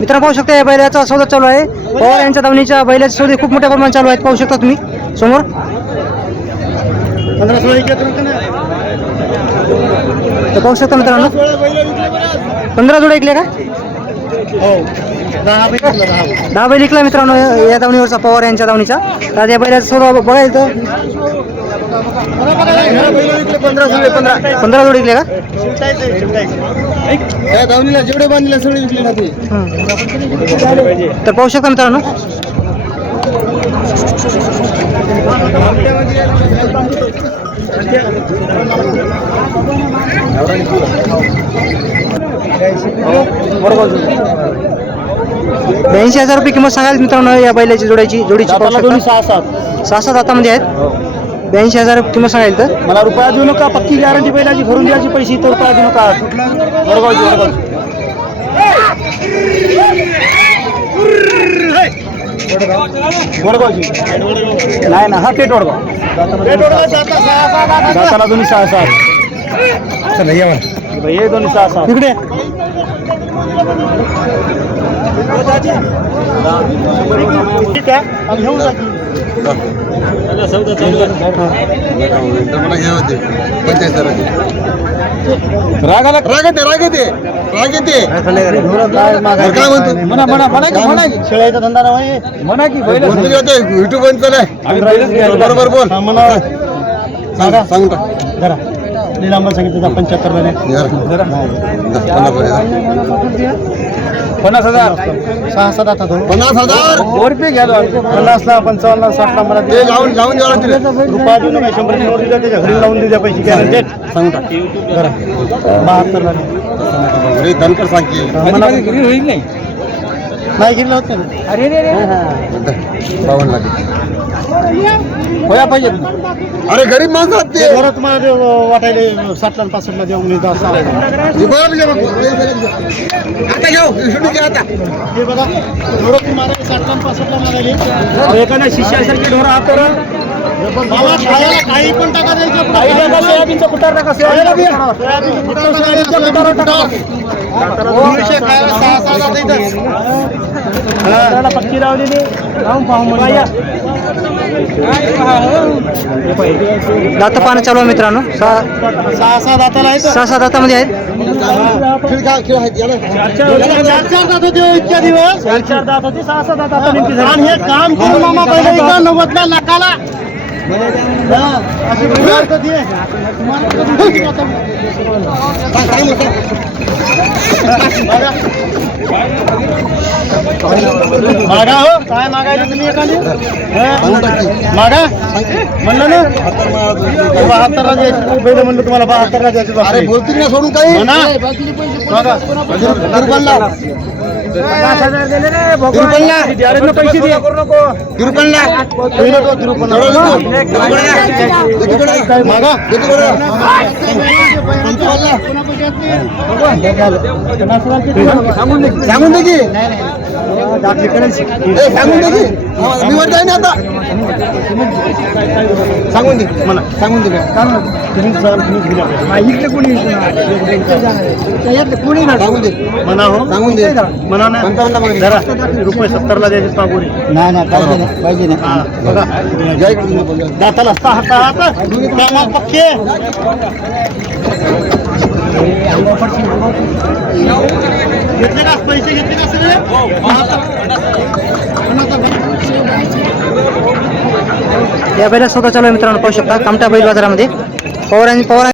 मित्रांनो पाहू शकता या बैलाचा सौदा चालू आहे. पवार यांच्या दावणीच्या बैलाचे सौदे खूप मोठ्या प्रमाणात चालू आहेत. पाहू शकता तुम्ही. समोर. तर पाहू शकता मित्रांनो. पंधरा जोडे ऐकले का? दहा बैल ऐकला मित्रांनो या दावणीवरचा पवार यांच्या दावणीचा तर या बैलाचा सौदा बघायला तर पंधरा जोडे ऐकले का? दावणीला जेवढे बांधले सगळे विकले ना ते. तर पाहू शकता मित्रांनो. ब्याऐंशी हजार रुपये किंमत सांगाल मित्रांनो या बैलाची जोडायची जोडीची पाहू शकता. सहा सात. सहा सात हातामध्ये आहेत. ब्याऐंशी हजार किंमत सांगाल तर? मला रुपया देऊ नका पक्की गॅरंटी बैलाची भरून द्यायची पैसे तर रुपया देऊ नका. वडगावची वडगावची वडगावची नाही ना हा पेट वडगाव दाताला दोन्ही सहा सात. चला या हे दोन्ही सहा सात इकडे. ठीक आहे आम्ही घेऊन जातो रागाला राग येते राग येते राग येते काय म्हणतो? म्हणा म्हणा म्हणा की म्हणा की. शेळ्याचा धंदा नाही. म्हणा की युट्यूब बंद चालय बरोबर बोल. म्हणा. सांगा जरा नंबर सांगितलं पंच्याहत्तरमध्ये पन्नास हजार. सहा सात आता पन्नास हजार. रुपये घ्यालो पन्नासला पंचावन्न साठला मला ते लावून लावून द्यावं रुपया देऊ नका शंभर नोट दिल्या त्याच्या घरी लावून द्या पैसे गॅरंटेड सांगू. टाक जरा बहात्तरला घरी धनकर सांग घरी होईल नाही? नाही गेलं होत अरे बावन्न लागेल होया पाहिजे. अरे गरीब माणसं ते. बरं तुम्हाला ते वाटायला साठला पासष्टला देऊन आता घेऊ शूटिंग घ्या आता. हे बघा ढोरं तुम्ही मारायला साठला पासष्टला मारायला. एखाद्या शिष्यासारखी ढोरं हात करून बाबा खायला काही पण टाका द्यायचं सोयाबीनचा कुटार सोयाबीनचा कुटार पक्की लावलेली. लावून पाहू दात पाहणं चालू आहे मित्रांनो. सहा सहा सहा दाताला आहेत. सहा सात हातामध्ये आहेत चार चार दात होते इतक्या दिवस चार चार दात होते सहा सहा दात आता नेमकी आणि हे काम करून मामा पहिले नव्वदला नकाला. हा. मागा हो काय मागायला तुम्ही एखादी हा? मागा म्हणलं ना बहात्तरला द्यायची पहिले म्हणलं तुम्हाला बहात्तरला द्यायची अरे बोलतील ना सोडून काही बघा तिरुपल्ला तिरुपल्ला पैसे सांगून दे की सांगून दे की हा, मी वर जाईन आता सांगून दे मला सांगून दे इकडे कोणी कोणी सांगून दे म्हणा हो सांगून दे म्हणा रुपये सत्तरला द्यायचे पागोरी नाही नाही पाहिजे नाही पाहिजे नाही बघा दाताला सहा सहा पक्के घेतले का पैसे घेतले का सगळे या बैला स्वतः चालू आहे मित्रांनो पाहू शकता. कामटा बैल बाजारामध्ये. पवार आणि पवार